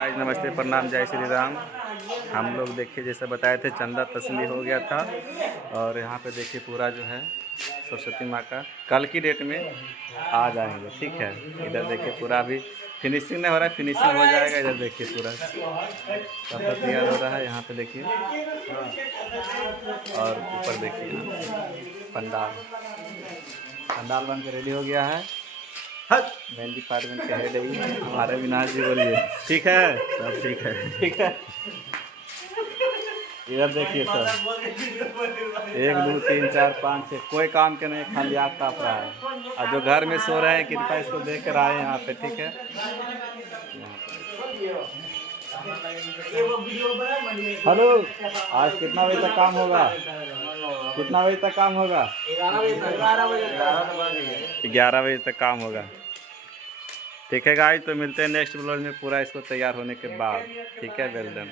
आज नमस्ते प्रणाम जय श्री राम। हम लोग देखिए जैसे बताए थे चंदा तस्ली हो गया था और यहाँ पे देखिए पूरा जो है सरस्वती माँ का कल की डेट में आ जाएंगे। ठीक है, इधर देखिए पूरा अभी फिनिशिंग नहीं हो रहा है, फिनिशिंग हो जाएगा। इधर देखिए पूरा सब तैयार हो रहा है। यहाँ पे देखिए और ऊपर देखिए पंडाल पंडाल बन के रेडी हो गया है। मेन डिपार्टमेंट के हेड है हमारे विनाश जी, बोलिए। ठीक है, सब ठीक है। ठीक है, इधर देखिए सर 1 2 3 4 5 6 कोई काम के नहीं, खाली आग ताप रहा है। और जो घर में सो रहे हैं कृपया इसको देख कर आए यहाँ पे। ठीक है, हेलो, आज कितना बजे तक काम होगा? कितना बजे तक काम होगा? 11 बजे तक काम होगा। ठीक है गाइस, तो मिलते हैं नेक्स्ट ब्लॉग में पूरा इसको तैयार होने के बाद। ठीक है, वेल डन।